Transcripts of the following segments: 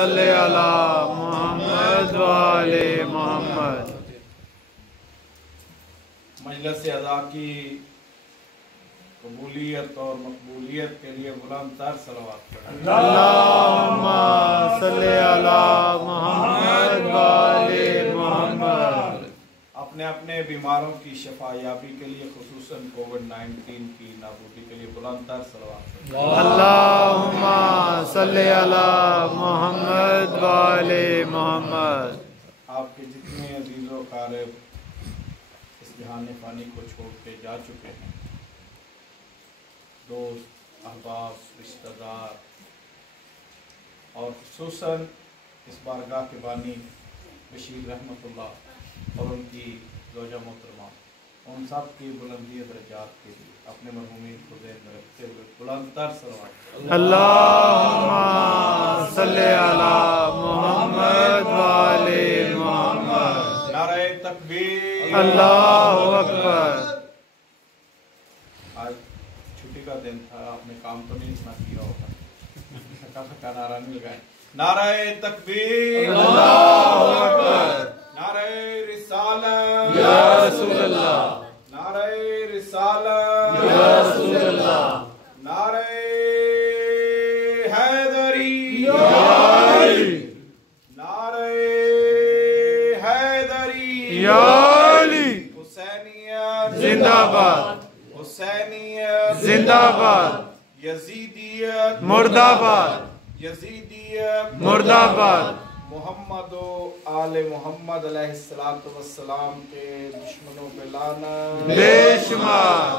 صلی علی محمد وآل محمد۔ مجلس ادا کی قبولیت اور مقبولیت کے لیے بلند تر صلوات پڑھیں۔ اللہم صلی علی محمد وآل محمد۔ اپنے اپنے بیماروں کی شفا یابی کے لیے خصوصاً کووڈ-19 کی نابودی کے لیے بلند تر صلوات پڑھیں۔ اللہم صلی علی محمد وآل محمد۔ آپ کے جتنے عزیز و اقارب اس جہان فانی کو چھوڑ کے جا چکے ہیں، دوست، احباب، رشتہ دار، اور خصوصاً اس بارگاہ کے بانی بشیر رحمۃ اللہ اور ان کی زوجہ محترمہ، ان سب کی بلندی درجات کے لیے اپنے مرحومین کو ذہن میں رکھتے ہوئے بلند تر صلوات۔ اللہم صلی علی محمد وآل محمد۔ نعرہ تکبیر، اللہ اکبر۔ آج چھٹی کا دن تھا، آپ نے کام تو نہیں اتنا کیا ہوگا، تھکا تھکا نعرہ نہیں لگائے۔ نعرہ تکبیر، اللہ اکبر۔ نعرہ رسالت، یا رسول اللہ، نعرہ رسالت، یا رسول اللہ، نعرہ حیدری، یا علی، نعرہ حیدری، یا علی، حسینیت زندہ باد، حسینیت زندہ باد، یزیدیت مرد آباد، یزیدیت مرد آباد۔ محمد و آل محمد علیہ السلام کے دشمنوں پہ لعنت، بے شمار،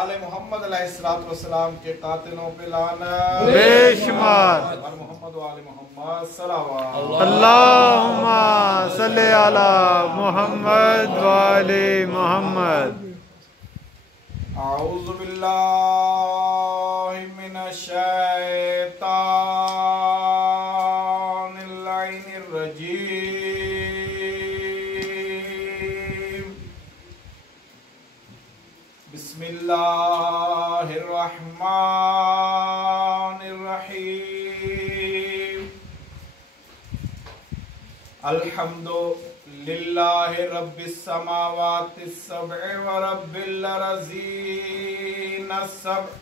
آل محمد علیہ السلام کے قاتلوں پہ لعنت، بے شمار۔ اور محمد و آل محمد صلوات۔ اللہم صلی علی محمد وآل محمد۔ اعوذ باللہ من الشیطان اللعین الرجیم، بسم اللہ الرحمن الرحیم، الحمد للہ رب السماوات السبع ورب الارضین السبع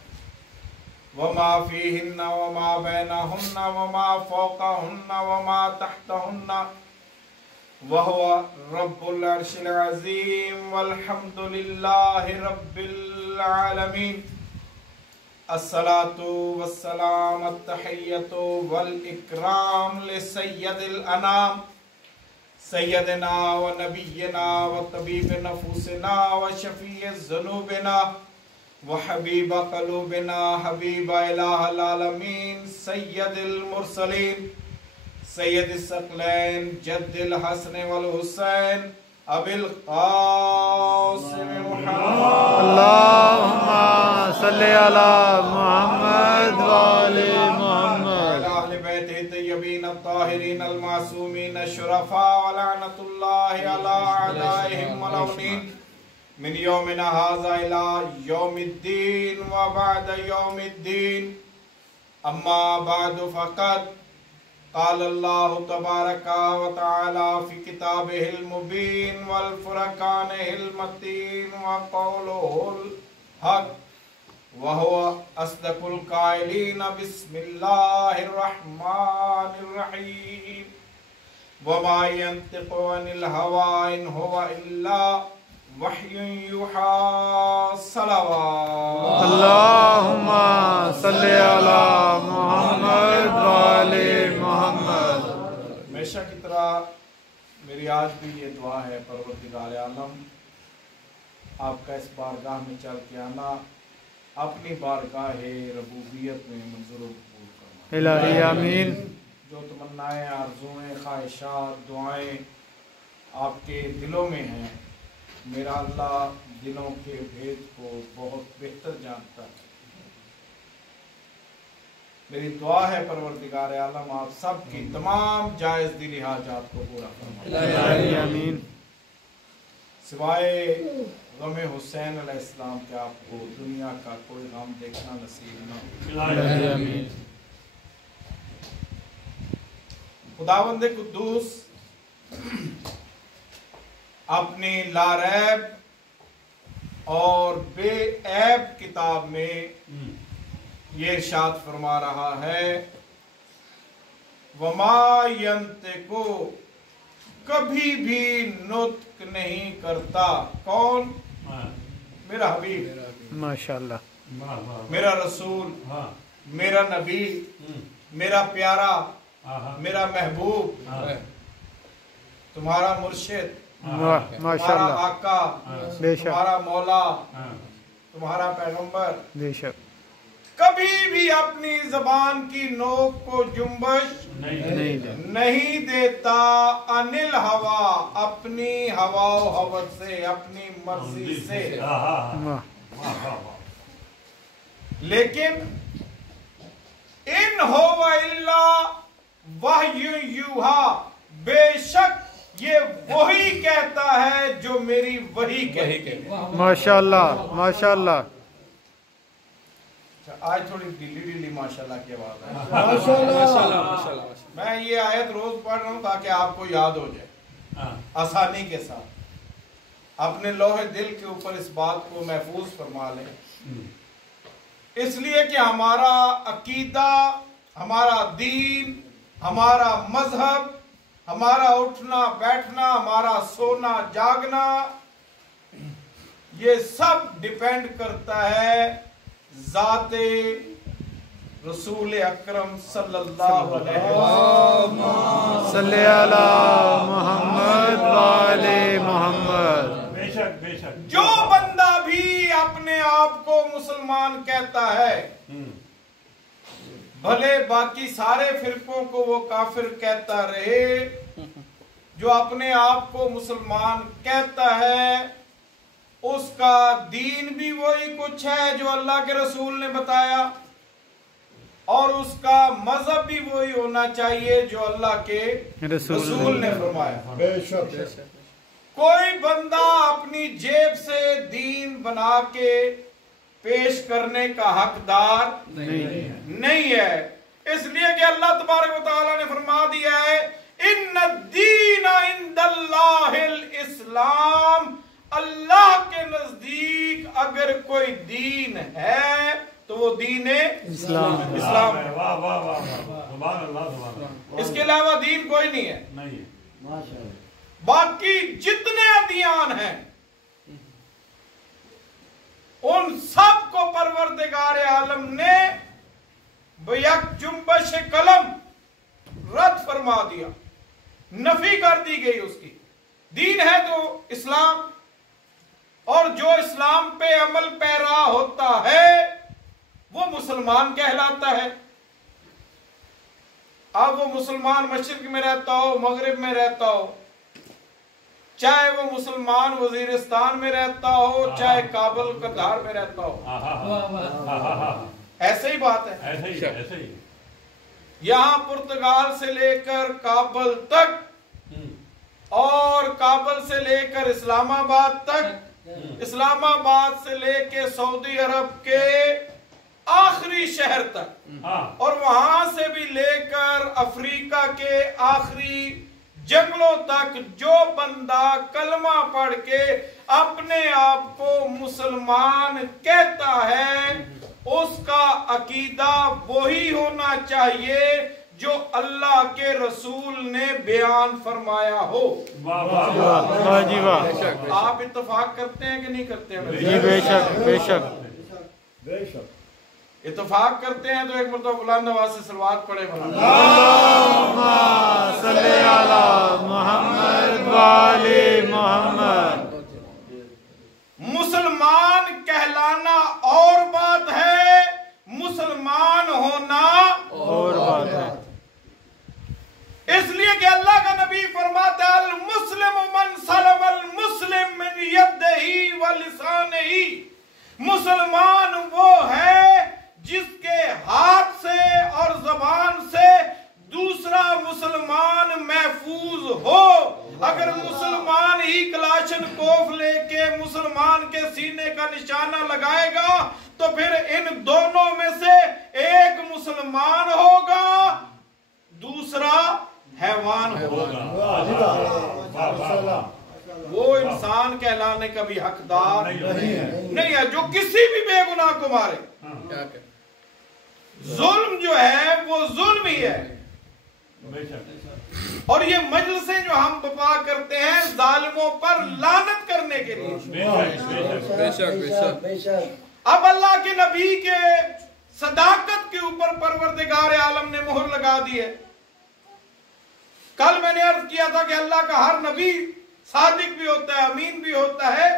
وما فیہن وما بینہن وما فوقہن وما تحتہن وہو رب العرش العظیم، والحمد للہ رب العالمین، الصلاة والسلام التحیۃ والاکرام لسید الانام سیدنا و نبینا و طبیب نفوسنا و شفیع ذنوبنا و حبیب قلوبنا حبیب الہ العالمین سید المرسلین سید الثقلین جد الحسن والحسین ابی القاسم محمد۔ اللہم صلی علی محمد وآل محمد۔ اہل بیت طیبین الطاہرین المعصومین الشرفاء ولعنۃ اللہ علی اعدائہم ملعونین من یومنا ھذا الی یوم الدین وبعد یوم الدین، اما بعد فقد قال اللہ تبارک و تعالی فی کتابہ المبین والفرقانہ المتین وقولہ الحق وَهُوَ أَصْدَقُ الْقَائِلِينَ بِسْمِ اللَّهِ الرَّحْمَنِ الرَّحِيمِ وَمَا يَنْطِقُ عَنِ الْهَوَىٰ إِنْ هُوَ إِلَّا وَحْيٌ يُوحَىٰ صلوات۔ اللہم صلی علی محمد وآل محمد۔ ہمیشہ کی طرح میری آج بھی یہ دعا ہے، پروردگار عالم آپ کا اس بارگاہ میں چل کے آنا اپنی بارگاہ ربوبیت میں منظور و قبول کرنا۔ الہی آمین۔ جو تمنائیں، آرزوئیں، خواہشات، دعائیں آپ کے دلوں میں ہیں، میرا اللہ دلوں کے بھید کو بہت بہتر جانتا ہے۔ میری دعا ہے پروردگار عالم آپ سب کی تمام جائز دلی حاجات کو پورا فرمائے۔ الہی آمین۔ سوائے غم حسین علیہ السلام کے آپ کو دنیا کا کوئی غم دیکھنا نصیب نہ ہو۔ الہی آمین۔ खुदावंद कुद्दूस अपनी लारैब और बेऐब किताब में ये इरशाद फरमा रहा है, वमा यंतिकु, कभी भी नुत्क नहीं करता। कौन? मेरा हबीब, माशाल्लाह, मेरा रसूल, मेरा नबी, मेरा प्यारा, मेरा महबूब, तुम्हारा मुर्शिद, तुम्हारा माशाल्लाह, आका, बेशक, तुम्हारा मौला, तुम्हारा पैगंबर बेशक, कभी भी अपनी जबान की नोक को जुम्बश नहीं देता। अनिल हवा, अपनी हवा हवस से, अपनी मर्जी से। लेकिन इन होवा इल्ला वह्यु यूहा, बेशक ये वही कहता है जो मेरी वही कहती है। माशाल्लाह, माशाल्लाह, आज थोड़ी ढीली माशाल्लाह की आवाज है। मैं ये आयत रोज पढ़ रहा हूँ ताकि आपको याद हो जाए आसानी के साथ। अपने लोहे दिल के ऊपर इस बात को महफूज फरमा लें, इसलिए कि हमारा अकीदा, हमारा दीन, हमारा मजहब, हमारा उठना बैठना, हमारा सोना जागना, ये सब डिपेंड करता है ज़ाते रसूल अकरम सल्लल्लाहु अलैहि वसल्लम। सल्ले अला मोहम्मद वाले मोहम्मद। बेशक बेशक। जो बंदा भी अपने आप को मुसलमान कहता है, भले बाकी सारे फिरकों को वो काफिर कहता रहे, जो अपने आप को मुसलमान कहता है उसका दीन भी वही कुछ है जो अल्लाह के रसूल ने बताया, और उसका मजहब भी वही होना चाहिए जो अल्लाह के रसूल ने फरमाया। बेशक। कोई बंदा अपनी जेब से दीन बना के पेश करने का हकदार नहीं है। इसलिए कि अल्लाह तबारक व तआला ने फरमा दिया है, इन्ना दीना इंदल्लाहिल इस्लाम, अल्लाह के नजदीक अगर कोई दीन है तो वो दीन इस्लाम। वाह वाह वाह, सुभान अल्लाह, सुभान अल्लाह। इसके अलावा दीन कोई नहीं है। नहीं है। बाकी जितने अदियान हैं उन सब को परवरदिगार आलम ने बेयक जुम्बश कलम रद्द फरमा दिया, नफी कर दी गई उसकी। दीन है तो इस्लाम, और जो इस्लाम पे अमल पैरा होता है वो मुसलमान कहलाता है। अब वो मुसलमान मशरिक में रहता हो, मगरिब में रहता हो, चाहे वो मुसलमान वजीरिस्तान में रहता हो, चाहे काबुल करदार में रहता हो, ऐसे ही बात है। ऐसे ही। यहाँ पुर्तगाल से लेकर काबुल तक और काबुल से लेकर इस्लामाबाद तक, इस्लामाबाद से लेकर सऊदी अरब के आखिरी शहर तक, और वहां से भी लेकर अफ्रीका के आखिरी जंगलों तक जो बंदा कलमा पढ़ के अपने आप को मुसलमान कहता है, उसका अकीदा वही होना चाहिए जो अल्लाह के रसूल ने बयान फरमाया हो। वाह जी वाह। आप इत्तेफाक करते हैं कि नहीं करते हैं? जी बेशक बेशक बेशक। इत्तेफाक करते हैं तो एक मरतबा बुलंद आवाज से सलवात पढ़े। अल्लाहुम्मा सल्ले अला मोहम्मद वाले मोहम्मद। मुसलमान कहलाना और बात है, मुसलमान होना और बात है। इसलिए कि अल्लाह का नबी फरमाता है, अल मुस्लिम मन सलम अल मुस्लिम मिन यदिही व लिसानिही। मुसलमान वो है जिसके हाथ से और जबान से दूसरा मुसलमान महफूज हो। अगर मुसलमान ही कलाशन कोफ लेके मुसलमान के सीने का निशाना लगाएगा तो फिर इन दोनों में से एक मुसलमान होगा, दूसरा हैवान होगा। वो इंसान कहलाने का भी हकदार नहीं है जो किसी भी बेगुनाह को मारे। जुल्म जो है वो जुल्म ही है। और ये मजलिसें जो हम बपा करते हैं जालिमों पर लानत करने के लिए। अब अल्लाह के नबी के सदाकत के ऊपर परवरदिगार आलम ने मोहर लगा दी है। कल मैंने अर्ज किया था कि अल्लाह का हर नबी सादिक भी होता है, अमीन भी होता है,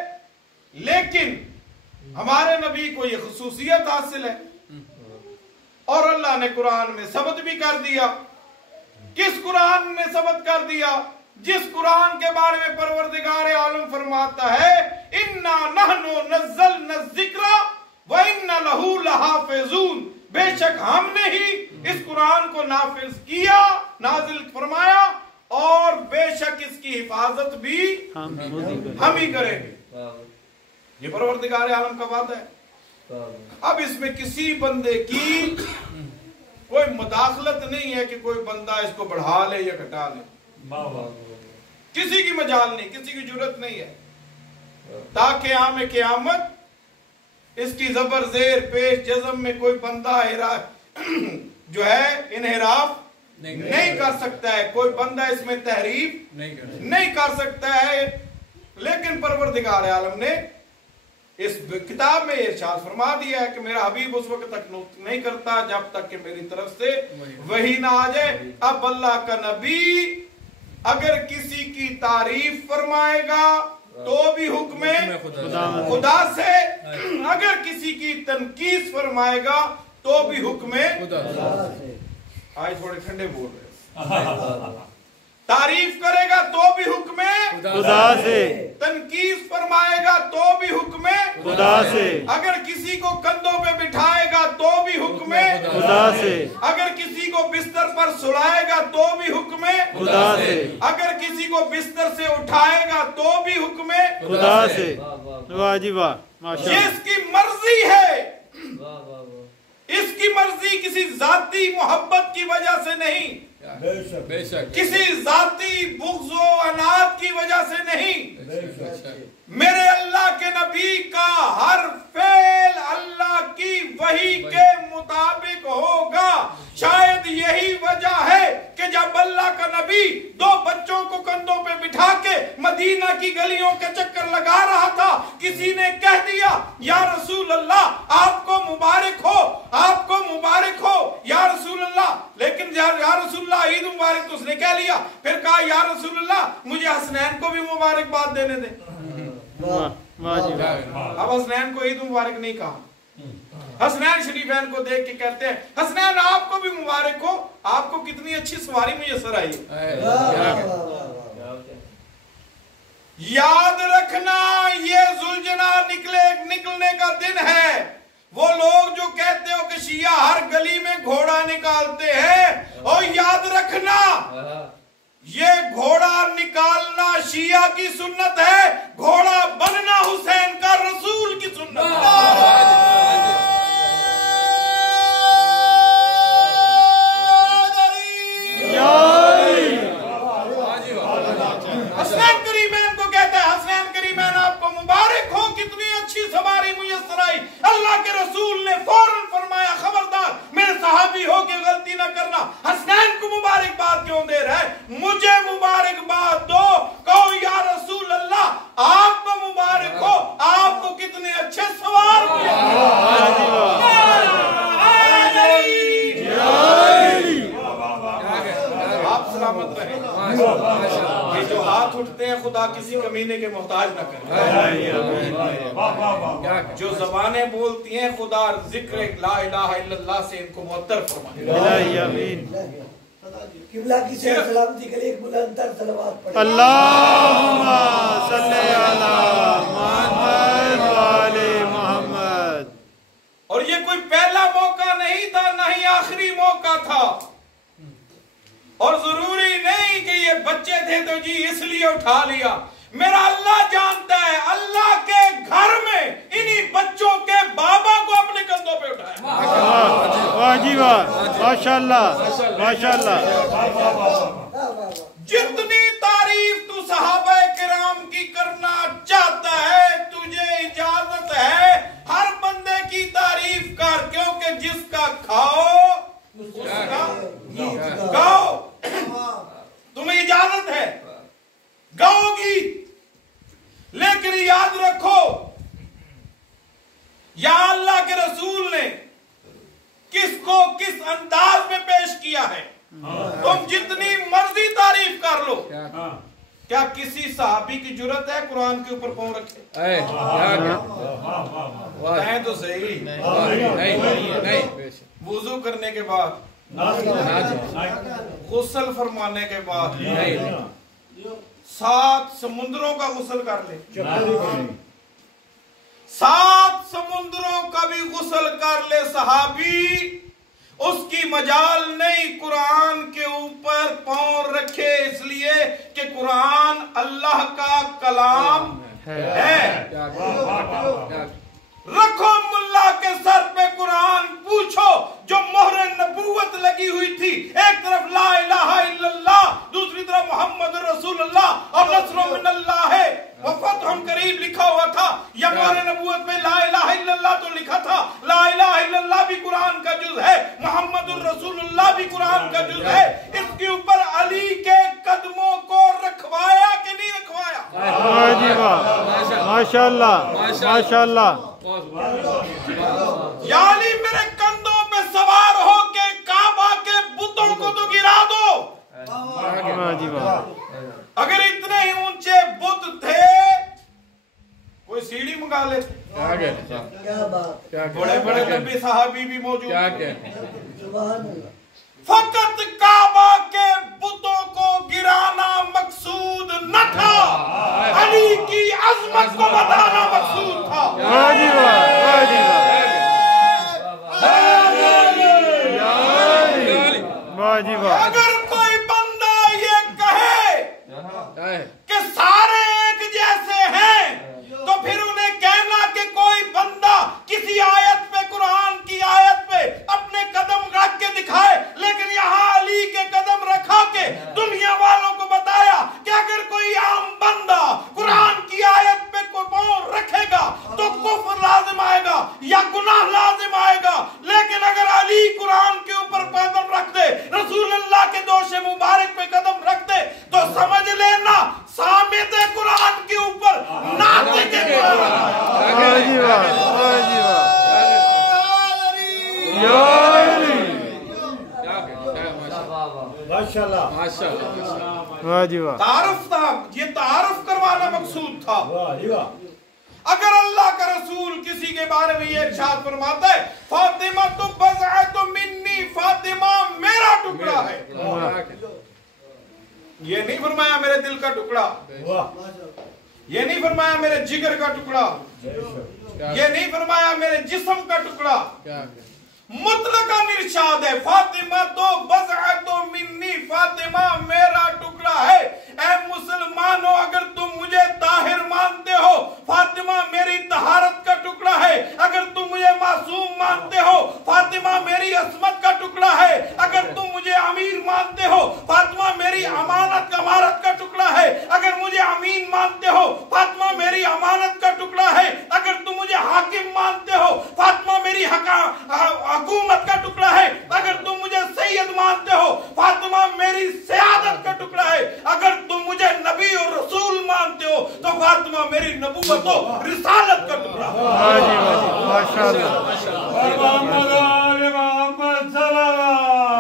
लेकिन हमारे नबी को यह खुसूसियत हासिल है। और अल्लाह ने कुरान में सबत भी कर दिया। किस कुरान में सबत कर दिया? जिस कुरान के बारे में परवरदिगार आलम फरमाता है इन्ना नहनु नज़्ज़लना ज़िक्रा व इन्ना लहू लहाफ़िज़ून, बेशक हमने ही इस कुरान को नाफिज किया, नाजिल फरमाया, और बेशक इसकी हिफाजत भी हम ही करेंगे। ये परवरदिगार आलम का वादा है। अब इसमें किसी बंदे की कोई मुदाखलत नहीं है कि कोई बंदा इसको बढ़ा ले या घटा ले। किसी की मजाल नहीं, किसी की जरूरत नहीं है। ताकि आमे क़यामत इसकी जबर जेर पेश जज़म में कोई बंदा जो है इनहिराफ नहीं कर सकता है, कोई बंदा इसमें तहरीफ नहीं कर सकता है। लेकिन परवरदिगार आलम ने इस किताब में इरशाद फरमा दिया है कि मेरा हबीब उस वक्त तक नहीं करता जब तक कि मेरी तरफ से वही ना आ जाए। अब अल्लाह का नबी अगर किसी की तारीफ फरमाएगा तो भी हुक्म खुदा से, अगर किसी की तनकीस फरमाएगा तो भी हुक्म खुदा से। आज थोड़े ठंडे बोल रहे। तारीफ करेगा तो भी हुक्म खुदा से, तनकीस फरमाएगा तो भी हुक्म खुदा से, अगर किसी को कंधों पे बिठाएगा तो भी हुक्म खुदा से, अगर किसी को बिस्तर पर सुलाएगा तो भी हुक्म खुदा से, अगर किसी को बिस्तर से उठाएगा तो भी हुक्म खुदा से। वाह जी वाह, ये माशाअल्लाह। इसकी मर्जी है। इसकी मर्जी किसी जाती मोहब्बत की वजह से नहीं, बेशक किसी जाती बुग़्ज़ो अनाद की वजह से नहीं। मेरे अल्लाह के नबी का हर फेल अल्लाह की वही के मुताबिक होगा। शायद यही वजह है कि जब अल्लाह का नबी दो बच्चों को कंधों पे बिठा के मदीना की गलियों के चक्कर लगा रहा था, किसी ने कह दिया या रसूल अल्लाह आपको मुबारक हो, आपको मुबारक हो या रसूल अल्लाह। लेकिन या रसूल अल्लाह ईद मुबारक तो उसने कह लिया, फिर कहा या रसूल अल्लाह मुझे हसनैन को भी मुबारकबाद देने दे। अब हसनैन को ईद मुबारक नहीं कहा, हसनैन शरीफैन को देख के कहते हैं हसनैन आपको भी मुबारक हो, आपको कितनी अच्छी सवारी मुयस्सर आई। याद रखना ये जुलजना निकलने का दिन है। वो लोग जो कहते हो कि शिया हर गली में घोड़ा निकालते हैं, और याद रखना ये घोड़ा निकालना शिया की सुन्नत है, घोड़ा बनना हुसैन का रसूल की सुन्नत है। हसनैन करीमैन को कहता है हसनैन करीमैन आपको मुबारक हो, कितनी अच्छी सवारी मुयस्सर आई। अल्लाह के रसूल ने फौरन फरमाया खबरदार मेरे सहाबी हो के गलती न करना। हसनैन को मुबारकबाद क्यों दे रहा है? मुझे मुबारकबाद दो, कहो या रसूल अल्लाह आपको मुबारक हो, आपको कितने अच्छे सवार आप सलामत रहे। ये जो हाथ उठते हैं खुदा किसी कमीने के मोहताज न करे। जो जबानें बोलती हैं खुदा जिक्र ला इलाहा इल्लल्लाह से इनको मुअत्तर फरमाए। किबला की सलामती के लिए एक बुलंदतर सलावत पढ़ें। अल्लाहुम्मा सल्ली अला मुहम्मद व आले मुहम्मद। और ये कोई पहला मौका नहीं था, ना ही आखिरी मौका था। और जरूरी नहीं कि ये बच्चे थे तो जी इसलिए उठा लिया। मेरा अल्लाह जानता है, अल्लाह के घर में इन्हीं बच्चों के बाबा को अपने कंधों पे उठाया। वाह जी वाह, माशाअल्लाह माशाअल्लाह। جتنی تعریف تو صحابہ کرام کی کرنا چاہتا ہے تجھے اجازت ہے ہر بندے کی تعریف کر، کیونکہ جس کا کھاؤ اس کا گاؤ، تمہیں اجازت ہے گاؤ گی، لیکن یاد رکھو یا اللہ کے رسول نے کس کو کس انداز میں پیش کیا ہے، تم جتنی مرضی تعریف کر لو، کیا کسی صحابی کی جرت ہے قرآن کے اوپر پاؤں رکھے؟ کہیں تو صحیح، وضو کرنے کے بعد، غسل فرمانے کے بعد 7 سمندروں کا غسل کر لے، 7 سمندروں کا بھی غسل کر لے صحابی، اس کی مجال نہیں قرآن کے اوپر پاؤں رکھے، اس لیے کہ قرآن اللہ کا کلام ہے۔ رکھو ملا کے سر پہ قرآن، پوچھو جو مہر نبوت لگی ہوئی تھی، ایک طرف لا الہ الا اللہ، دوسری طرف محمد رسول اللہ اور نصر من اللہ ہے وفتح قریب لکھا ہوا تھا، یا مہر نبوت میں لا الہ الا اللہ تو لکھا تھا، لا الہ الا اللہ بھی قرآن کا جز ہے، محمد الرسول اللہ بھی قرآن کا جز ہے، اس کے اوپر علی کے قدموں کو رکھوایا کہ نہیں رکھوایا؟ ماشاءاللہ ماشاءاللہ، یا علی میرے کندھوں پہ سوار ہو کے کعبہ کے بتوں کو تو گرا دو۔ اگر اتنے ہی اونچے بت تھے کوئی سیڑھی منگا لیتے، بڑے بڑے نبی صحابی بھی موجود، فقط کعبہ کے بتوں کو گرانا مقصود نہ تھا، علی کی عظمت کو بتانا مقصود تھا۔ اگر کوئی بندہ یہ کہے کہ سارے ایک جیسے ہیں تو پھر انہیں کہنا کہ کوئی بندہ کسی آیت پہ، قرآن کی آیت پہ اپنے قدم رکھ کے دکھائے، لیکن یہاں علی کے قدم رکھا کے دنیا والوں کو بتایا کہ اگر کوئی عام بندہ قرآن کی آیت پہ کوئی پاؤں رکھے گا تو کفر لازم آئے گا یا گناہ لازم آئے گا، لیکن اگر علی قرآن کے اوپر قدم رکھ دے، رسول اللہ کے دوش مبارک پہ قدم رکھ دے، تو سمجھ لینا ثابت ہے قرآن کے اوپر ناطق کے تعارف تھا، یہ تعارف کروانا مقصود تھا۔ اگر اللہ کا رسول کسی کے بارے میں یہ ارشاد فرماتا ہے فاطمہ تو بضعۃ منی، فاطمہ میرا ٹکڑا ہے، یہ نہیں فرمایا میرے دل کا ٹکڑا، یہ نہیں فرمایا میرے جگر کا ٹکڑا، یہ نہیں فرمایا میرے جسم کا ٹکڑا، مطلقاً ارشاد ہے فاطمہ تو بضعۃ منی، فاطمہ میرا ٹکڑا ہے۔ اے مسلمانوں اگر تم مجھے طاہر مانتے ہو، فاطمہ میری طہارت کا ٹکڑا ہے، اگر تم مجھے معصوم مانتے ہو، فاطمہ میری عصمت کا ٹکڑا ہے، اگر تم مجھے امیر مانتے ہو، فاطمہ میری امانت امارت کا ٹکڑا ہے، اگر مجھے امین مانتے ہو، فاطمہ میری امانت کا ٹکڑا ہے، اگر تم مجھے حاکم مانتے ہو، فاطمہ میری حکومت کا ٹکڑا ہے، اگر تم مجھے سید مانتے ہو، فاطمہ میری سیادت کا ٹکڑا ہے، اگر تم مجھے نبی اور رسول مانتے ہو تو فاطمہ میری نبوت و رسالت کا ٹکڑا ہے۔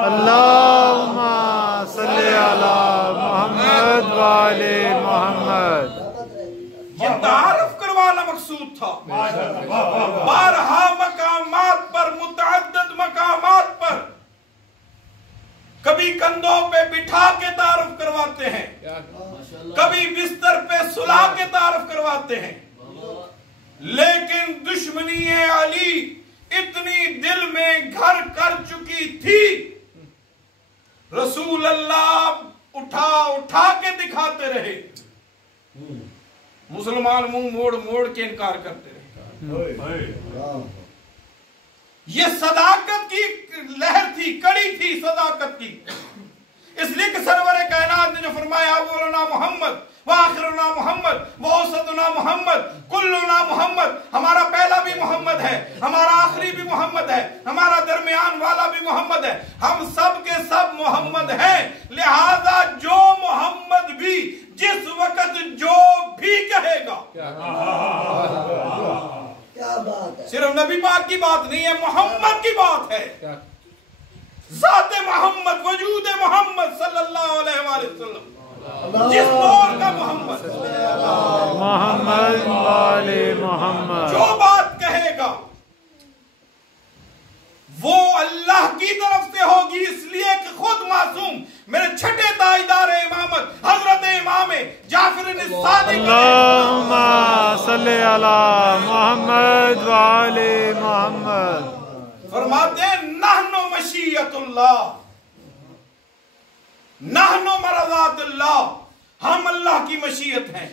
اللہم صلی علی محمد وآل محمد۔ یہ تعارف کروانا مقصود تھا۔ بارہا مقامات پر، متعدد مقامات پر کبھی کندھوں پہ بٹھا کے تعارف کرواتے ہیں، کبھی بستر پہ سلا کے تعارف کرواتے ہیں، لیکن دشمنی علی اتنی دل میں گھر کر چکی تھی، رسول اللہ اٹھا اٹھا کے دکھاتے رہے، مسلمان منہ موڑ موڑ کے انکار کرتے رہے۔ یہ صداقت کی لہر تھی، کڑی تھی صداقت کی، اس لیے کہ سرور کائنات نے جو فرمایا फरमाया अव्वलुना मोहम्मद व आखिरुना मोहम्मद व औसतुना मोहम्मद कुल्लुना मोहम्मद, हमारा पहला भी मोहम्मद है, हमारा आखिरी भी मोहम्मद है, हमारा दरमियान वाला भी मोहम्मद है, हम सब के सब मोहम्मद हैं। लिहाजा जो मोहम्मद भी जिस वक्त जो भी कहेगा, क्या बात है, सिर्फ नबी पाक की बात नहीं है, मोहम्मद की बात है। ज़ात मोहम्मद, वजूद मोहम्मद सल्लल्लाहु अलैहि वसल्लम, जिस दौर का मोहम्मद, मोहम्मद वाले मोहम्मद, जो बात कहेगा वो अल्लाह की तरफ से होगी, इसलिए कि खुद मासूम मेरे छठे ताजदार इमामत हजरत इमाम जाफर सादिक अल्लाहुम्मा सल्ली अला मोहम्मद वाले मोहम्मद फरमाते हैं नहनु मशीयतुल्लाह, नहनु मरज़ातुल्लाह, हम अल्लाह की मशीयत हैं,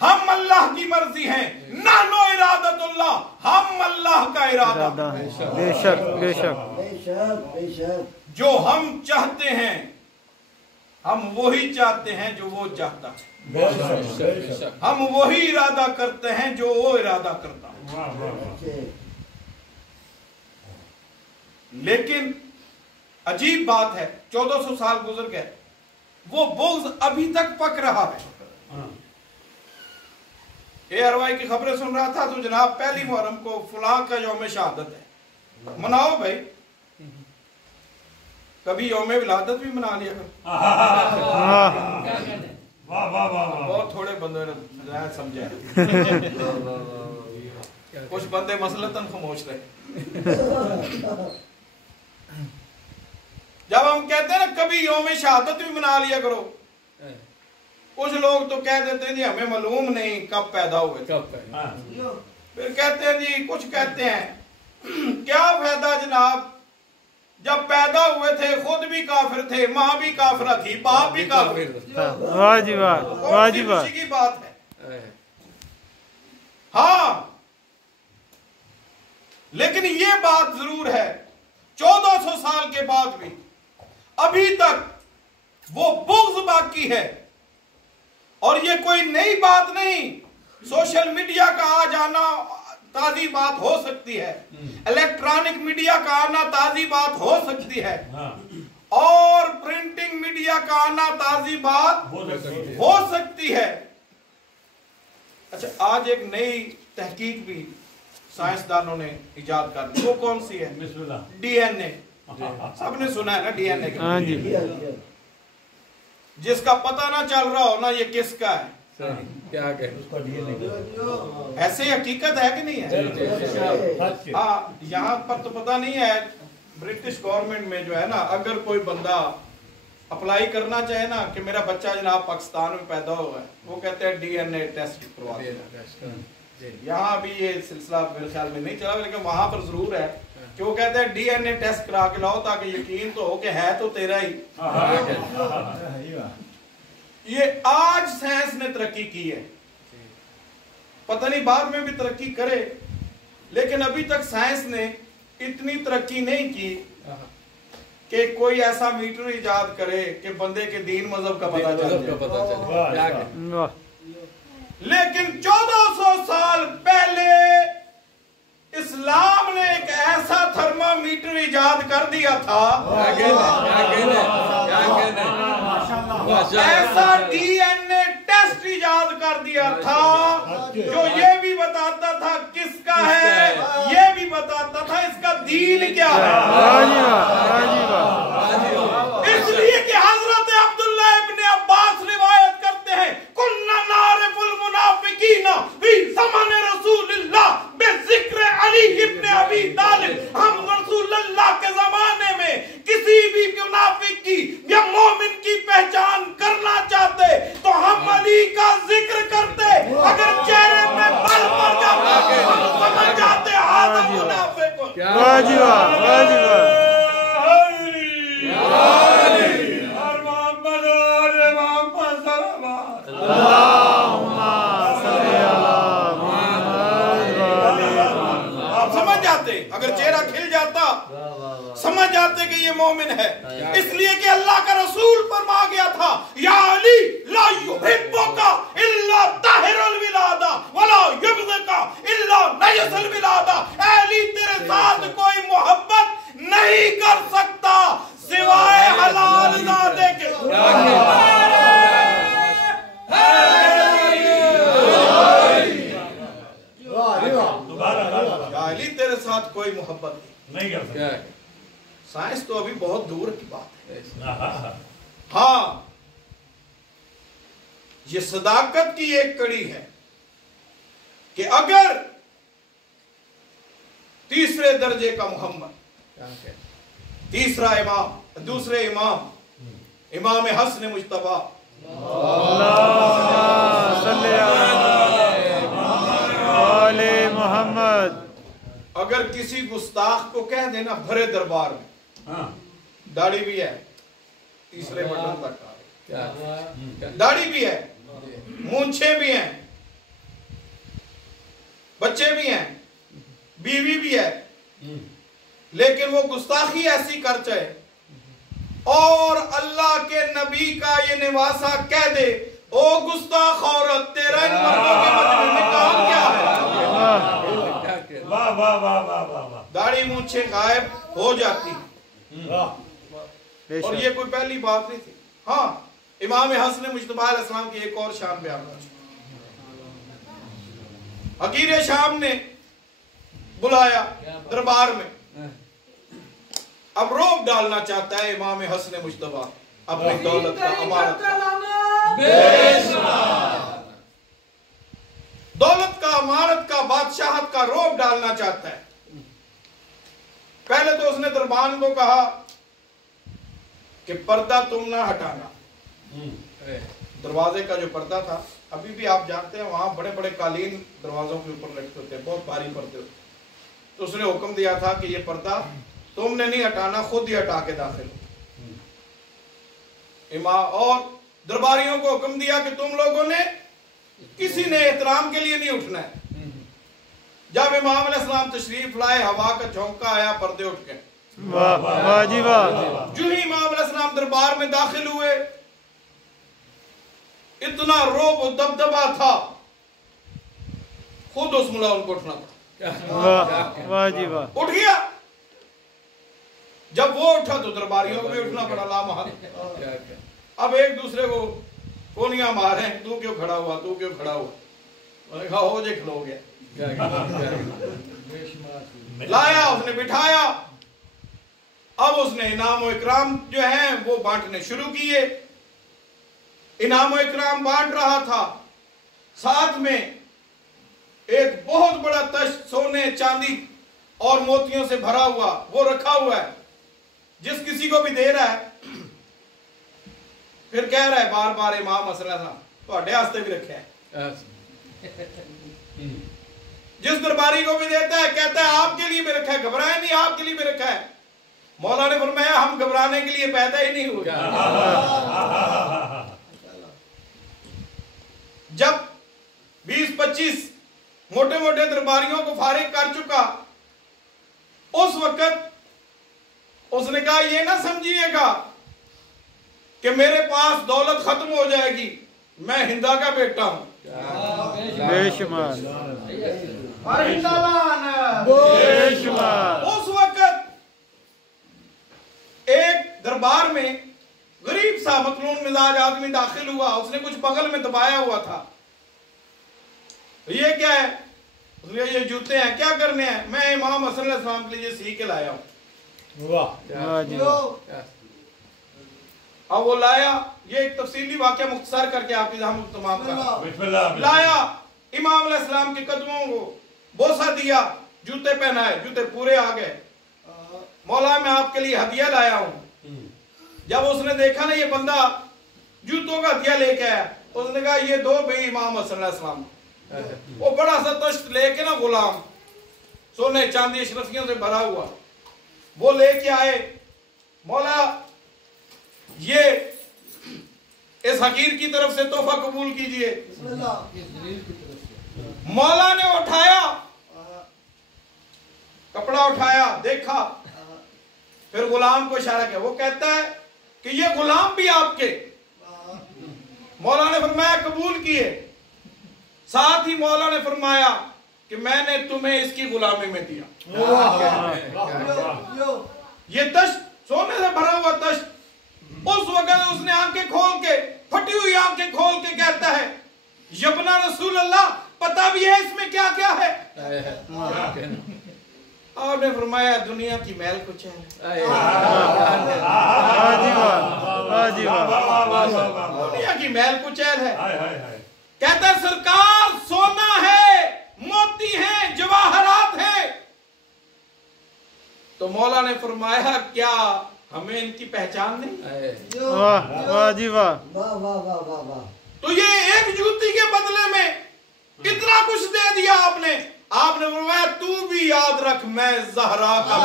हम अल्लाह की मर्जी हैं। नहनु इरादतुल्लाह, हम अल्लाह का इरादा। बेशक बेशक बेशक बेशक, जो हम चाहते हैं हम वही चाहते हैं जो वो चाहता है, हम वही इरादा करते हैं जो वो इरादा करता है। लेकिन अजीब बात है, 1400 साल गुजर गए, वो बुग़्ज़ अभी तक पक रहा है। ये अरवाई की खबरें सुन रहा था तो जनाब पहली मुहर्रम को फलां का यौम शहादत है, मनाओ भाई, कभी यौम विलादत भी मना लिया करो। वाह वाह वाह वाह, बहुत थोड़े बंदों ने समझा है, कुछ बंदे मसलतन खामोश रहे। जब हम कहते हैं ना कभी यौम शहादत भी मना लिया करो, कुछ लोग तो कह देते हैं जी हमें मालूम नहीं कब पैदा हुए थे, फिर कहते हैं जी, कुछ कहते हैं क्या फायदा जनाब, जब पैदा हुए थे खुद भी काफिर थे, माँ भी काफिरा थी, बाप भी काफिर, वाजिबात वाजिबात की बात है। हाँ, लेकिन ये बात जरूर है 1400 साल के बाद भी अभी तक वो बुग़्ज़ बाकी है। और ये कोई नई बात नहीं, सोशल मीडिया का आ जाना ताजी बात हो सकती है, इलेक्ट्रॉनिक मीडिया का आना ताजी बात हो सकती है, और प्रिंटिंग मीडिया का आना ताजी बात हो सकती है। अच्छा, आज एक नई तहकीक भी साइंसदानों ने इजाद कर दी, वो कौन सी है? डीएनए। सबने सुना है ना डीएनए का? हाँ जी, जिसका पता ना चल रहा हो ना ये किसका है, क्या कहें, ऐसे हकीकत है कि नहीं है? हाँ, यहाँ पर तो पता नहीं है, ब्रिटिश गवर्नमेंट में जो है ना, अगर कोई बंदा अप्लाई करना चाहे ना कि मेरा बच्चा जनाब पाकिस्तान में पैदा हुआ है, वो कहते हैं डीएनए टेस्ट करवा दो। यहाँ भी ये सिलसिला मेरे ख्याल में नहीं चला, लेकिन वहां पर जरूर है कि वो कहते हैं डीएनए टेस्ट करा के लाओ ताकि यकीन तो हो कि है तो तेरा ही। ये आज साइंस ने तरक्की की है, पता नहीं बाद में भी तरक्की करे, लेकिन अभी तक साइंस ने इतनी तरक्की नहीं की कि कोई ऐसा मीटर इजाद करे कि बंदे के दीन मजहब का पता चल जाए। लेकिन 1400 साल पहले इस्लाम ने एक ऐसा थर्मामीटर इजाद कर दिया था, ऐसा डीएनए टेस्ट इजाद कर दिया था जो ये भी बताता था किसका है, ये भी बताता था इसका दीन क्या है। इसलिए कि हजरत अब्दुल्लाह इब्ने अब्बास रिवायत करते हैं, कुन्ना नारिफुल मुनाफिकीना फी ज़माने रसूलिल्लाह बिज़िक्र अली इब्ने अबी तालिब, हम रसूलुल्लाह के जमाने में किसी भी मुनाफिक की या मोमिन की पहचान करना चाहते तो हम अली का जिक्र करते, अगर चेहरे पे बाल पड़ जाता हम समझ जाते हाथ मुनाफिक। वाजिबात वाजिबात अगर चेहरा खिल जाता समझ जाते कि ये मोमिन है। इसलिए कि अल्लाह का रसूल फरमा गया था, या अली युहिब्बुका इल्ला ताहिरुल विलादा वला युबग़िका इल्ला नजसुल विलादा। ऐ अली तेरे साथ कोई मोहब्बत नहीं कर सकता सिवाय हलाल ज़ादे के। अली तेरे साथ कोई मोहब्बत नहीं कर सकते। साइंस तो अभी बहुत दूर की बात है। हाँ, हाँ, ये सदाकत की एक कड़ी है कि अगर तीसरे दर्जे का मोहम्मद, तीसरा इमाम, दूसरे इमाम इमाम हसन मुज्तबा मोहम्मद, अगर किसी गुस्ताख को कह देना भरे दरबार में, हाँ, दाढ़ी भी है, तीसरे बटन तक दाढ़ी भी है, मूंछें भी हैं, बच्चे भी हैं, बीवी भी है, लेकिन वो गुस्ताखी ऐसी कर चाहे और अल्लाह के नबी का ये निवासा कह दे, ओ गुस्ताख औरत, तेरा इन मर्दों के मजमे में काम क्या है? वाह वाह वाह वाह वाह वाह। दाढ़ी मूंछें गायब हो जाती। और ये कोई पहली बात नहीं थी। हाँ, इमाम हसन मुज्तबा अलैहिस्सलाम की एक और शान बयान कर चुका। हकीर शाम ने बुलाया दरबार में, अब रोब डालना चाहता है इमाम हसन मुज्तबा अपनी दौलत का, अमानत का, दौलत का, अमानत का, बादशाहत का रोब डालना चाहता है। पहले तो उसने दरबान को कहा कि पर्दा तुम ना हटाना। दरवाजे का जो पर्दा था, अभी भी आप जानते हैं वहां बड़े बड़े कालीन दरवाजों के ऊपर लटके होते हैं, बहुत भारी पर्दे होते। तो उसने हुक्म दिया था कि ये पर्दा तुमने नहीं हटाना, खुद ही हटा के दाखिल हो। इमाम और दरबारियों को हुक्म दिया कि तुम लोगों ने किसी ने एहतराम के लिए नहीं उठना है। जब इमाम अलैहिस्सलाम तशरीफ लाए, हवा का झोंका आया, पर्दे उठ गए। वाह वाह जी वाह। जो ही इमाम अलैहिस्सलाम दरबार में दाखिल हुए, इतना रोब दबदबा था, खुद उस मुला उनको उठना था। वाह वाह जी वाह। उठ गया। जब वो उठा तो दरबारियों को भी उठना पड़ा लामहल। अब एक दूसरे को कोनियां मारे, तू क्यों खड़ा हुआ, तू क्यों खड़ा हुआ। मैंने कहा हो जे खलो गया। लाया, उसने बिठाया। अब उसने इनाम और इकराम जो है वो बांटने शुरू किए। इनाम और इकराम बांट रहा था, साथ में एक बहुत बड़ा तश्त सोने, चांदी और मोतियों से भरा हुआ वो रखा हुआ है। जिस किसी को भी दे रहा है, फिर कह रहा है बार बार इमाम मसला था थोड़े वास्ते भी रखे है। जिस दरबारी को भी देता है कहता है आपके लिए भी रखा है, घबराए नहीं, आपके लिए भी रखा है। मौला ने फरमाया हम घबराने के लिए पैदा ही नहीं हुए। जब 20-25 मोटे मोटे दरबारियों को फारिग कर चुका, उस वक्त उसने कहा ये ना समझिएगा कि मेरे पास दौलत खत्म हो जाएगी, मैं हिंदा का बेटा हूं। बेशुमार बेशुमार। उस वक्त एक दरबार में गरीब सा मतलून मिजाज आदमी दाखिल हुआ। उसने कुछ बगल में दबाया हुआ था। ये क्या है? उसने ये जूते हैं, क्या करने हैं? मैं इमाम हसन अलैहिस्सलाम के लिए सी के लाया हूं। वाह जी वाह। अब वो लाया, ये एक तफसीली वाक़या मुख्तसर करके आपकी हम तमाम का लाया। इमाम अलैहिस्सलाम के कदमों को बोसा दिया, जूते पहनाए, जूते पूरे आ गए। मौला मैं आपके लिए हदिया लाया हूं। जब उसने देखा ना ये बंदा जूतों का हदिया लेके आया, उसने कहा ये दो भाई इमाम हसन अलैहिस्सलाम। वो बड़ा सा तश्त लेके ना गुलाम, सोने चांदी अशरफियों से भरा हुआ, वो लेके आए। मौला ये इस हकीर की तरफ से तोहफा कबूल कीजिए। मौला ने उठाया, कपड़ा उठाया, देखा, फिर गुलाम को इशारा किया। वो कहता है कि ये गुलाम भी आपके। مولا نے فرمایا قبول کیے. ساتھ ہی مولا نے فرمایا کہ میں نے تمہیں اس کی غلامی میں دیا. یہ تشت سونے سے بھرا ہوا تشت. اس وقت اس نے آنکھیں کھول کے, پھٹی ہوئی آنکھیں کھول کے کہتا ہے یبنا رسول اللہ پتہ بھی ہے اس میں کیا کیا ہے؟ آپ نے فرمایا دنیا کی میل کچھ ہے. دنیا کی میل کچھ ہے. کہتا ہے سرکار سونا ہے, موتی ہیں, جواہرات ہیں. تو مولا نے فرمایا کیا ہمیں ان کی پہچان نہیں؟ واہ جی واہ. تو یہ ایک جوتی کے بدلے میں اتنا کچھ دے دیا آپ نے. آپ نے فرمایا تو بھی یاد رکھ میں زہرا کا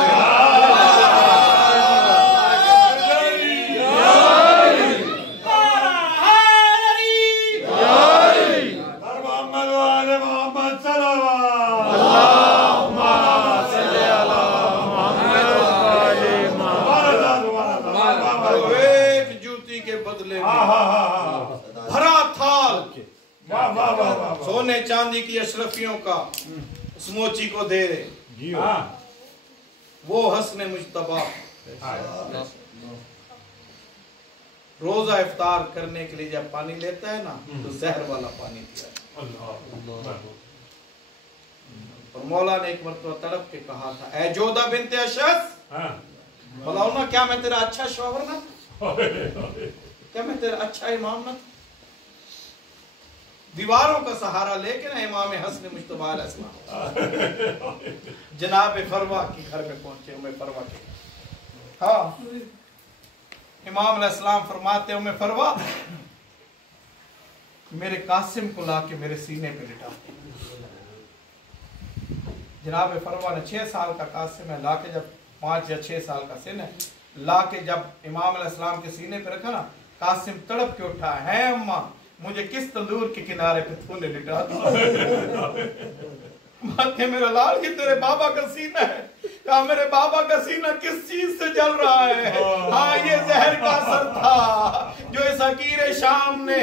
ایک جوتی کے بدلے میں بھرا تھال سونے چاندی کی اشرفیوں کا اس موچی کو دے رہے. وہ حسن مجتبی روزہ افطار کرنے کے لیے جب پانی لیتا ہے نا تو زہر والا پانی دیا. اور مولا نے ایک مرتبہ تڑپ کے کہا تھا اے جودہ بنت اشعث بلاؤ نا کیا میں تیرا اچھا شوہر نہ, کیا میں تیرا اچھا امام نہ. دیواروں کا سہارا لے کے نا امام حسن مجتبی علیہ السلام جناب فروا کے گھر میں پہنچے. فروا کے ہاں امام علیہ السلام فرماتے ہیں فروا میرے قاسم کو لا کے میرے سینے پہ لٹا. جناب فروا نے 6 سال کا قاسم ہے لا کے جب 5 یا 6 سال کا سن ہے لا کے جب امام علیہ السلام کے سینے پہ رکھا نا قاسم تڑپ کے اٹھا ہے اماں مجھے کس تندور کے کنارے پہ تو نے لٹا دیا. ماتے میرا لال کی تیرے بابا کا سینہ ہے. کہا میرے بابا کا سینہ کس چیز سے جل رہا ہے؟ ہاں یہ زہر کا اثر تھا جو اس حقیر شام نے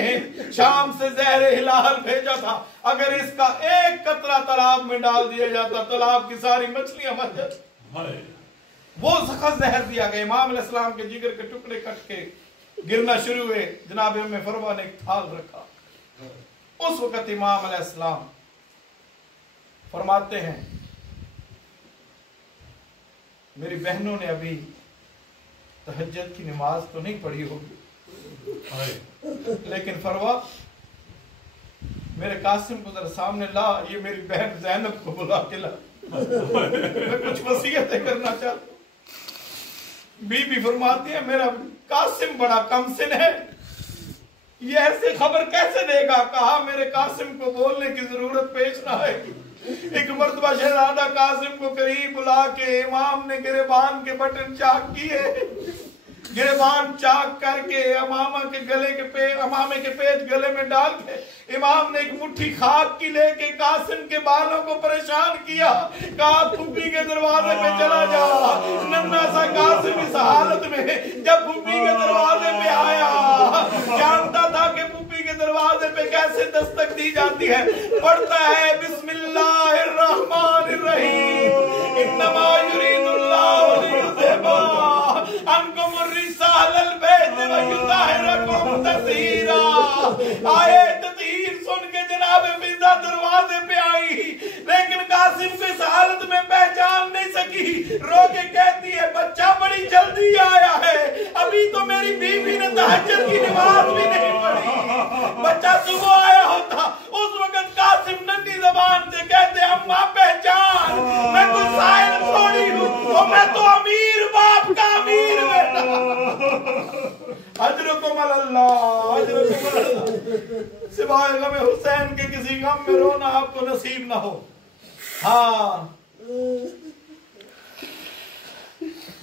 شام سے زہر ہلال بھیجا تھا. اگر اس کا ایک قطرہ تالاب میں ڈال دیا جاتا تالاب کی ساری مچھلیاں مر جاتی. وہ سخت زہر دیا گیا. امام علیہ السلام کے جگر کے ٹکڑے کٹ کے گرنا شروع ہوئے. جناب ام فروا نے ایک تھال رکھا. اس وقت امام علیہ السلام فرماتے ہیں میری بہنوں نے ابھی تہجد کی نماز تو نہیں پڑھی ہوگی لیکن فروا میرے قاسم کو ذرا سامنے لا. یہ میری بہن زینب کو بلا کے لا, میں کچھ وصیتیں کرنا چاہتا ہوں. بی بی فرماتی ہے میرا قاسم بڑا کم سن ہے, یہ ایسے خبر کیسے دے گا؟ کہا میرے قاسم کو بولنے کی ضرورت پیش نہ آئے گی. ایک مرتبہ شہزادہ قاسم کو قریب بلا کے امام نے گریبان کے بٹن چاک کیے. گریبان چاک کر کے امامے کے پیچ گلے میں ڈال کے امام نے ایک مٹھی خاک کی لے کے قاسم کے بالوں کو پریشان کیا. کہا پھوپھی کے دروازے پہ چلا جا. ننھا سا قاسم اس حالت میں جب پھوپھی کے دروازے پہ آیا جانتا تھا کہ پھوپھی کے دروازے پہ کیسے دستک دی جاتی ہے. پڑھتا ہے بسم اللہ الرحمن الرحیم انما یرید اللہ لیذھب عنکم الرجس اہل البیت ویطہرکم تطہیرا. آئے تطہیر سن کے جناب فضا دروازے پہ آئی لیکن قاسم کو اس حالت میں پہچان نہیں سکی. رو کے کہتی ہے بچہ بڑی جلدی آیا ہے, ابھی تو میری بیوی نے تہجد کی نماز بھی نہیں پڑھی. بچہ صبح آیا ہوتا. اس وقت قاسم ننھی زبان سے کہتے اماں پہچان میں کوئی سائل تھوڑی ہوں, اور میں تو امیر باپ کا امیر بیٹا. اجرکم اللہ اجرکم اللہ. سوائے غم حسین کے کسی غم میں رونا آپ کو نصیب نہ ہو. ہاں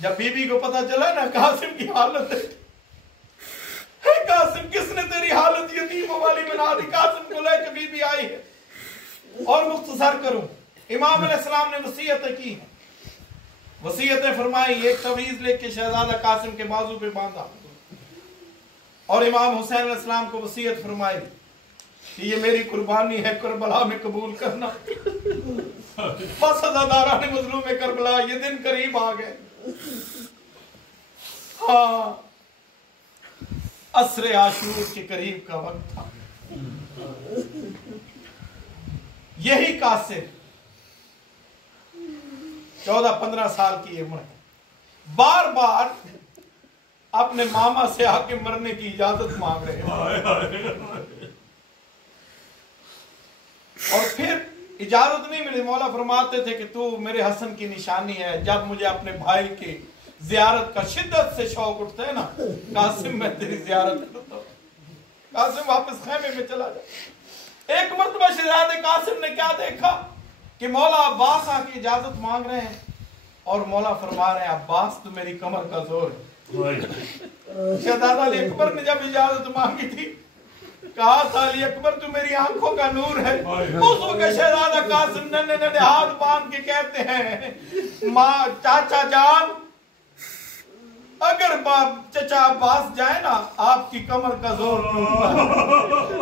جب بی بی کو پتا چلا نا قاسم کی حالت ہے, قاسم کس نے تیری حالت یتیموں والی بنا دی. قاسم کو لے کے بی بی آئی ہے. اور مختصر کروں, امام علیہ السلام نے وصیتیں کی, وصیتیں فرمائی. ایک تعویذ لے کے شہزادہ قاسم کے بازو پہ باندھا और इमाम हुसैन अलैहिस्सलाम को वसीयत फरमाई कि ये मेरी कुर्बानी है, करबला में कबूल करना। बस अज़ादारान मज़लूम में करबला, ये दिन करीब आ गए। हाँ, असरे आशूर के करीब का वक्त था। यही कासिम 14-15 साल की उम्र है, बार बार अपने मामा से आके मरने की इजाजत मांग रहे हैं। और फिर इजाजत नहीं मिली। मौला फरमाते थे कि तू मेरे हसन की निशानी है। जब मुझे अपने भाई की जियारत का शिद्दत से शौक उठता है ना, कासिम मैं तेरी जियारत करता हूं, कासिम वापस खैमे में चला जा। एक मर्तबा शहजादे कासिम ने क्या देखा कि मौला अब्बास आके इजाजत मांग रहे हैं और मौला फरमा रहे हैं अब्बास तो मेरी कमर का जोर है। शहजादा अली अकबर ने जब इजाजत मांगी थी कहा था अली अकबर तू मेरी आंखों का नूर है। उस वक्त शहजादा कासिम नन्हे हाथ बांध के कहते हैं माँ चाचा जान अगर चचा अब्बास जाए ना आपकी कमर का जोर टूटता है,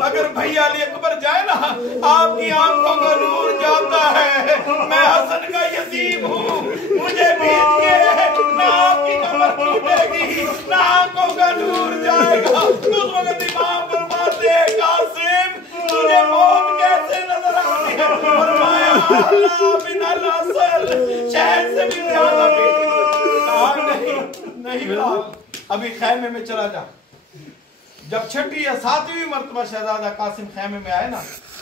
अगर भैया अली अकबर जाए ना आपकी आंखों का नूर जाता है। मैं हसन का यतीम हूँ, मुझे भेजिए ना आपकी कमर टूटेगी ना आंखों का नूर जाएगा। उस वक्त इमाम फरमाते हैं कासिम तुझे मौत कैसे नजर आती है? फरमाया अल्लाह बिन असल शहर से भी ज्यादा नहीं बिलाल, अभी खैमे में चला जा। जब छठी या सातवीं मर्तबा शहजादा कासिम खैमे में आए ना,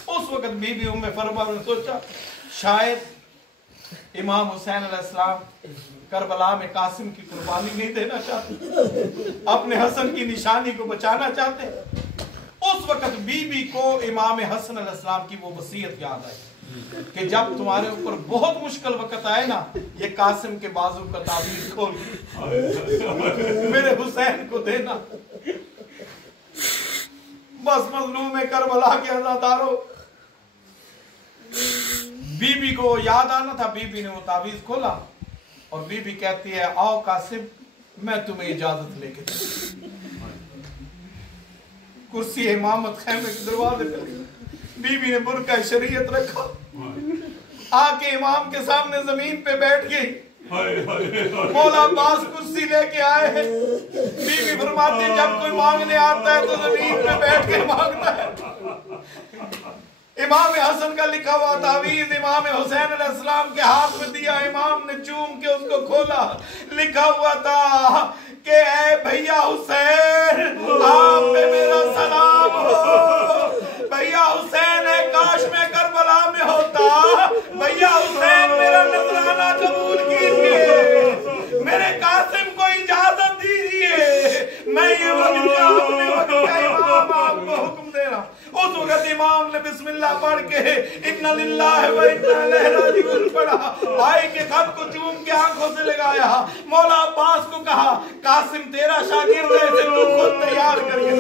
उस वक्त बीबी उम्मे फरमा ने सोचा शायद इमाम हुसैन अलैहिस्सलाम करबला में कासिम की कुर्बानी नहीं देना चाहते, अपने हसन की निशानी को बचाना चाहते। उस वक्त बीबी को इमाम हसन अलैहिस्सलाम की वो वसीयत याद आई कि जब तुम्हारे ऊपर बहुत मुश्किल वक्त आए ना, ये कासिम के बाजू का ताबीज खोल मेरे हुसैन को देना। बस मजलूम करबला के अज़ादारों, बीबी को याद आना था। बीबी ने वो ताबीज खोला और बीबी कहती है आओ कासिम मैं तुम्हें इजाजत लेके कुर्सी इमामत खैमे के दरवाजे पे बीबी ने बुर्का शरीयत रखा, आके इमाम के सामने जमीन पे बैठ गई। मौला अब्बास कुर्सी लेके आए हैं। बीबी फरमाती जब कोई मांगने आता है तो जमीन पे बैठ के मांगता है। इमाम हसन का लिखा हुआ तावीज इमाम हुसैन अलैहिस्सलाम के हाथ में दिया। इमाम ने चूम के उसको खोला, लिखा हुआ था कि ऐ भैया हुसैन आप पे मेरा सलाम हो। भैया हुसैन है, काश मैं करबला में होता। भैया हुसैन मेरा नजराना कबूल कीजिए, मेरे कासिम को इजाजत दीजिए, मैं ये वक्त अपने वक्त का इमाम आपको हुक्म दे रहा हूं। उस वक्त इमाम ने बिस्मिल्लाह पढ़ के इन्ना लिल्लाहि व इन्ना इलैहि राजिऊन पढ़ा, भाई के खत को चूम के आंखों से लगाया। मौला अब्बास को कहा कासिम तेरा शागिर्द है, इसे तू खुद तैयार करके।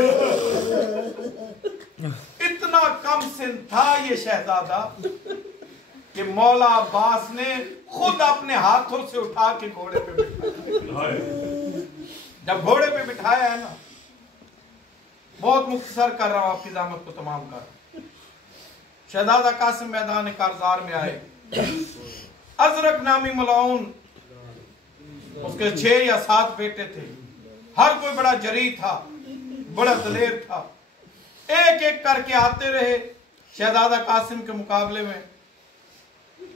इतना कम सिन था ये शहजादा कि मौला अब्बास ने खुद अपने हाथों से उठा के घोड़े पे बिठाया। जब घोड़े पे बिठाया है ना, बहुत मुख्तसर कर रहा हूं, आपकी ज़हमत को तमाम कर। शहजादा कासिम मैदान कारजार में आए। अजरक नामी मलाउन, उसके 6 या 7 बेटे थे। हर कोई बड़ा जरी था, बड़ा दलेर था। एक एक करके आते रहे शहजादा कासिम के मुकाबले में।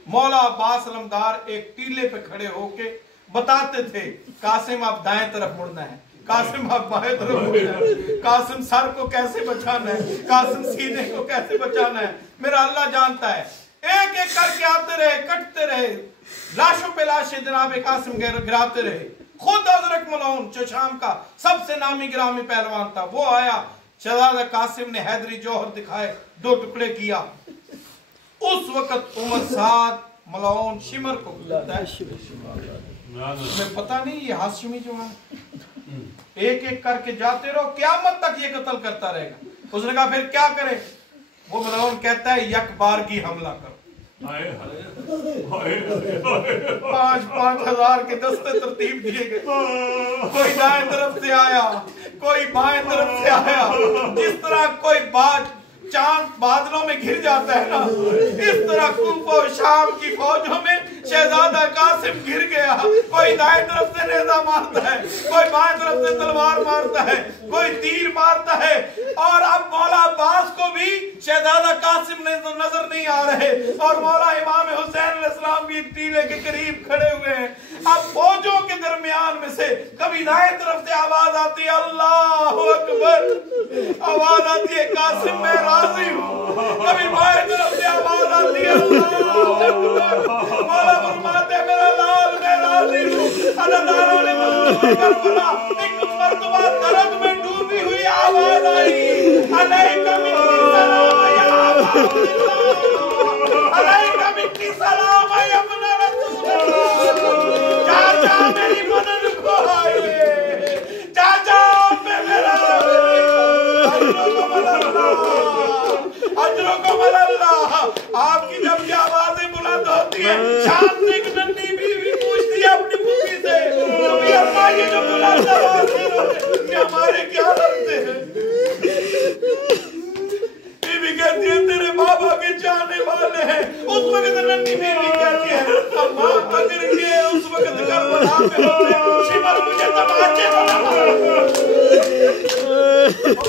मौला अब्बास अलमदार एक टीले पे खड़े होके बताते थे कासिम आप दाएं तरफ मुड़ना है, कासिम आप बाएं तरफ मुड़ना है, कासिम सर को कैसे बचाना है, कासिम सीने को कैसे बचाना है, मेरा अल्लाह जानता है। एक एक करके आते रहे, कटते रहे, लाशों पे लाशें जनाब कासिम गिराते रहे। खुद अजरक मलाउन जो शाम का सबसे नामी गिरामी पहलवान था, वो आया। शहजादा कासिम ने हैदरी जौहर दिखाए, 2 टुकड़े किया। उस वक्त उमर साद मलाउन शिमर को बुलाता है। तुम्हें पता नहीं ये हाशिमी जो है, एक एक करके जाते रहो, क़यामत तक ये कत्ल करता रहेगा। उसने कहा फिर क्या करे? वो मलाउन कहता है यक बारगी हमला करो, पाँच हजार के दस्ते तरतीब दिए गए। कोई दाएं तरफ से आया, कोई बाएं तरफ से आया। जिस तरह कोई चांद बादलों में घिर जाता है ना, इस तरह कूफा और शाम की फौजों में शहजादा कासिम घिर गया। कोई दाएं तरफ से नेज़ा मारता है, कोई बाएं तरफ से तलवार मारता है, कोई तीर मारता है। और अब मौला अब्बास को भी शहजादा कासिम ने तो नजर नहीं आ रहे, और मौला इमाम हुसैन अलैहिस्सलाम भी एक टीले के करीब खड़े हुए हैं। अब फौजों के दरमियान में से कभी दाएं तरफ से आवाज आती है अल्लाहु अकबर, आवाज आती है कासिम मैं राजी हूँ। कभी बाएं तरफ से आवाज आती है अल्लाहु अकबर, मौला फरमाते हैं मेरा लाल मैं राजी हूँ। अदादारों ने मजबूर कर बोला, एक मर्तबा दर्द में डूबी हुई आवाज आई, अलैका मिन्नी सलाम या अल्लाह, अलैका मिन्नी सलाम या इब्न रसूलल्लाह। चाचा मेरी मदद को आए, चाचा पे मेरा अजरों को मल्लाह। आपकी जब ये आवाजें बुलंद होती है, शाम से एक नन्ही बीवी पूछती है अपनी बीवी से, तुम्हें अम्मा ये जो बुलंद आवाजें होते ये हमारे क्या लगते हैं? बीवी कहती है तेरे बाबा के जाने वाले हैं। उस वक्त नन्ही बीवी कहती है अम्मा अगर ये उस वक्त करबला में होते शिमर मुझे तमाचे तो ना मारो।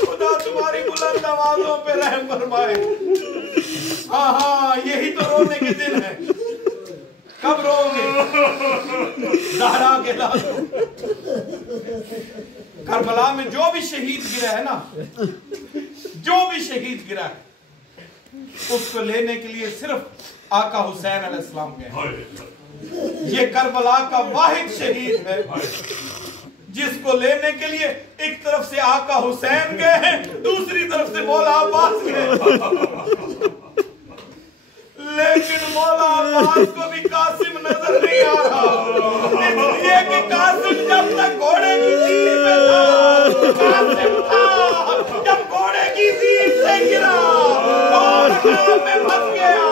खुदा तुम्हारी बुलंद आवाजों पे रहम फरमाए। हाँ यही तो रोने के दिन है। कब रोगे? ज़हरा के लाशों। करबला में जो भी शहीद गिरा है ना, जो भी शहीद गिरा है, उसको लेने के लिए सिर्फ आका हुसैन अलैहिस्सलाम गए। ये करबला का वाहिद शहीद है जिसको लेने के लिए एक तरफ से आका हुसैन गए हैं, दूसरी तरफ से मौला अब्बास गए। लेकिन मौला अब्बास को भी कासिम नजर नहीं आ रहा, इसलिए कि कासिम जब तक घोड़े की सीट पे था, कासिम था जब घोड़े की सीट से गिरा और काम में फंस गया।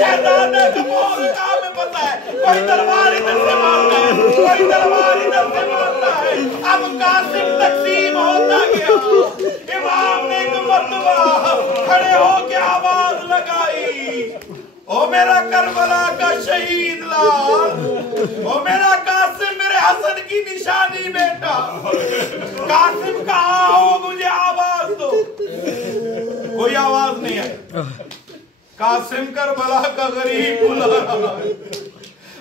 शहजादे को मौत काम में पता है, कोई तलवार इधर से मारता है, कोई तलवार इधर से मारता है। अब कासिम तकसीम होता गया। इमाम ने एक मर्तबा खड़े होके आवाज लगाई, ओ मेरा करबला का शहीद लाल, ओ मेरा कासिम मेरे हसन की निशानी बेटा, कासिम कहाँ हो मुझे आवाज दो। कोई आवाज नहीं है। कासिम करबला का गरीब बुला रहा है,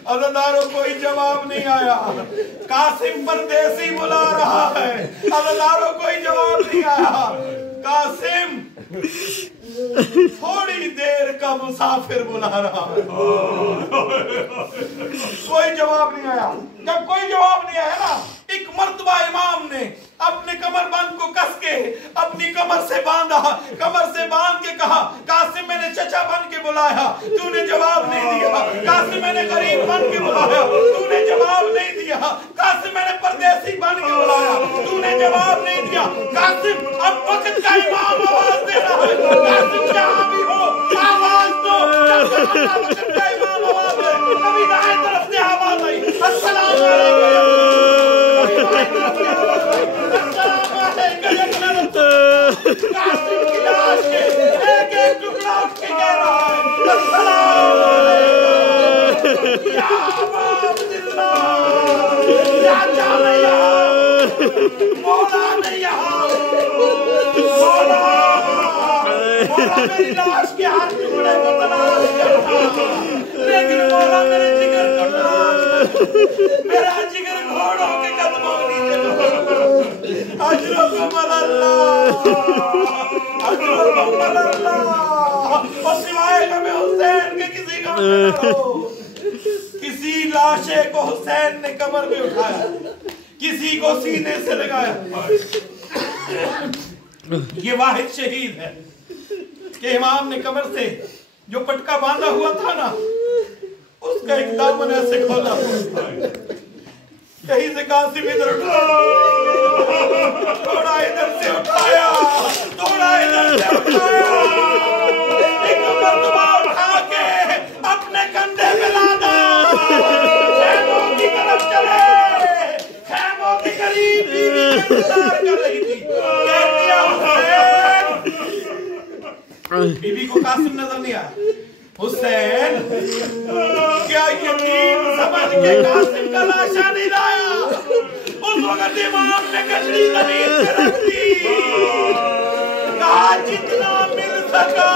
अज़ादारों कोई जवाब नहीं आया। कासिम परदेसी बुला रहा है, अज़ादारों कोई जवाब नहीं आया। कासिम थोड़ी देर का मुसाफिर बुला रहा है, कोई जवाब नहीं आया। जब कोई जवाब नहीं आया ना, एक मर्तबा इमाम ने अपने कमरबंद को कस के अपनी कमर से बांधा, कमर से बांध के कहा कासिम मैंने चचा बन के बुलाया, तूने जवाब नहीं दिया। कासिम मैंने गरीब बन के बुलाया, तूने जवाब नहीं दिया। कासिम मैंने परदेसी बन के बुलाया, तूने जवाब नहीं दिया। कासिम अब वक्त का इमाम आवाज दे रहा है, कासिम जहाँ भी हो आवाज दो। वक्त का इमाम आवाज है, कभी दाएं तरफ से आवाज आई अस्सलाम वालेकुम, कासिम की लाश के एक एक टुकड़ा उठ के कह रहा है अस्सलाम वालेकुम या अबा अब्दुल्लाह, या जाने यहाँ मौला ने यहाँ मौला मेरी लाश के हर टुकड़े को तलाश करता, लेकिन मौला मेरे जिगर को तलाश, मेरा जिगर घोड़ों के कदमों के नीचे अजरों को मल्लाह, अजरों को मल्लाह। और सिवाय कभी हुसैन के किसी का न हो। किसी लाशे को हुसैन ने कमर में उठाया, किसी को सीने से लगाया। ये वाहिद शहीद है कि इमाम ने कमर से जो पटका बांधा हुआ था ना, उसका एक दामन ऐसे खोला, कहीं से कासिम इधर थोड़ा इधर से उठाया, थोड़ा इधर से उठाया, एक मर्तबा उठा के बीबी को कासिम नजर नहीं आया। हुसैन क्या यकीन समझ के कासिम का लाशा नहीं लाया। उस वक्त इमाम ने कचड़ी जमीन पे रख दी, कहा जितना मिल सका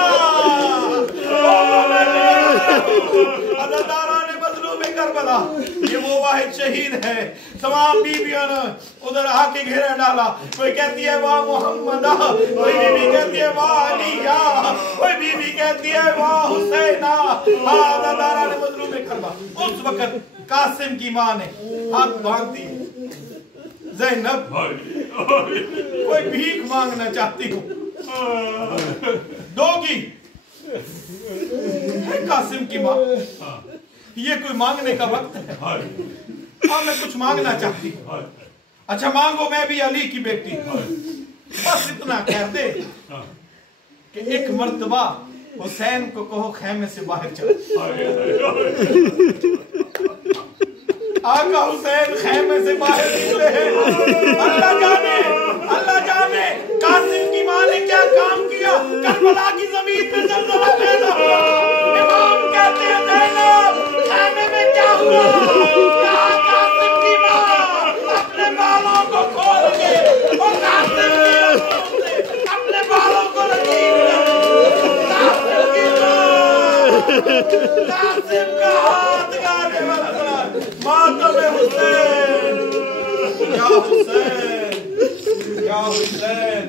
अल्लाह ताला ने मजलूम करबला, ये वो वाहिद शहीद है। तमाम बीबियों ने उधर आके घेरा डाला। कोई कहती है वाह मोहम्मदा, कोई बीबी कहती है वाह अलिया, कोई बीबी कहती है वाह हुसैना। अल्लाह ताला ने मजलूम करबला। उस वक्त कासिम की मां ने हाथ बांध दिए, ज़ैनब कोई भीख मांगना चाहती हूँ, दोगी? कासिम की मां, ये कोई मांगने का वक्त है? हाँ मैं कुछ मांगना चाहती हूँ। अच्छा मांगो, मैं भी अली की बेटी हूँ। बस इतना कह दे कि एक मर्तबा हुसैन को कहो खैमे से बाहर चलो। आका हुसैन खैमे से बाहर निकले हैं। अल्लाह जाने कासिम की मां ने क्या काम किया। करबला की जमीन पे जलजला पैदा हुआ। इमाम कहते हैं ज़ैनब खैमे में क्या हुआ? कहा कासिम की मां अपने बालों को खोल के और कासिम की आंखों से अपने बालों को लकीर कर कासिम की मां, कासिम का हाथ गाने वाला मातम हुसैन, या हुसैन, या हुसैन।